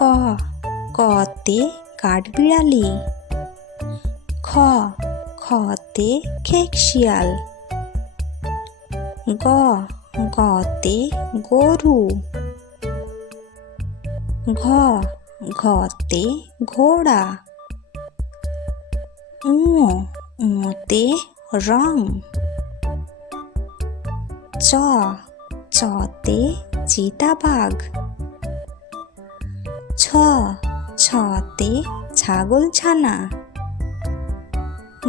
ক কতে কাঠবিড়ালি। খ খতে খেক শিয়াল। গ গতে গরু। ঘ ঘতে ঘোড়া। উতে রং। চতে চিতাবাঘ। ছতে ছাগলছানা।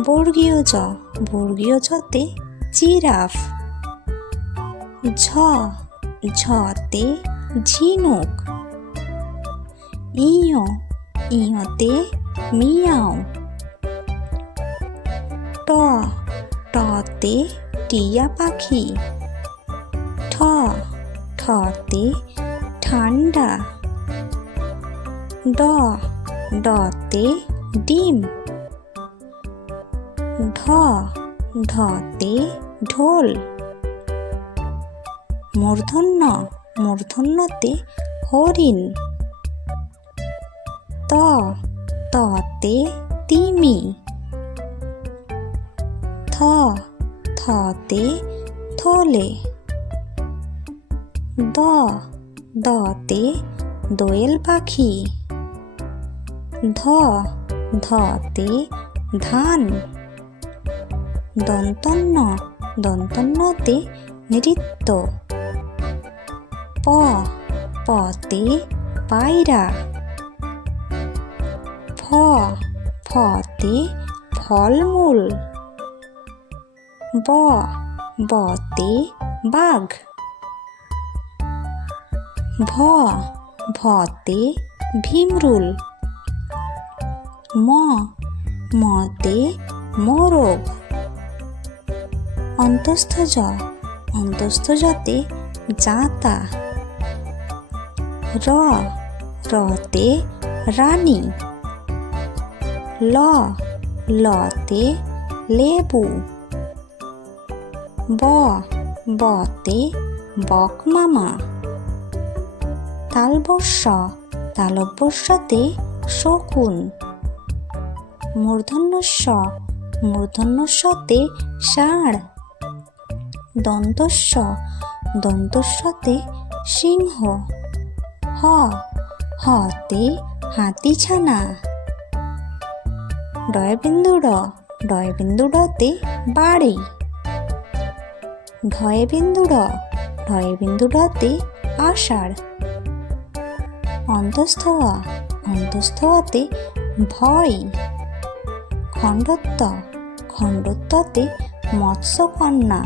বর্গীয় জতে জিরাফ। ঝতে ঝিনুক। ইয়তে মিয়াও। টতে টিয়া পাখি। ঠতে ঠান্ডা। ডতে ডিম। ঢতে ঢোল। মূর্ধন্যতে হরিণ। ততে তিমি। থতে থলে। দতে দোয়েল পাখি। ধতে ধান। দন্তন্যতে নৃত্য। পতে পায়রা। ফতে ফলমূল। বতে বাঘ। ভতে ভীমরুল। মতে মোরগ। অন্তস্থ জতে জাতা। রতে রানী। লতে লেবু। বতে বকমামা। তালব্যস্যতে শকুন। মূর্ধন্যস্যতে ষাঁড়। দন্তস্যতে সিংহ। হতে হাতিছানা। ডয়বিন্দুডতে বাড়ি। ঢয়বিন্দুডতে আষাঢ়। অন্তস্থতে ভয়। খণ্ডত্বতে মৎস্যকন্যা।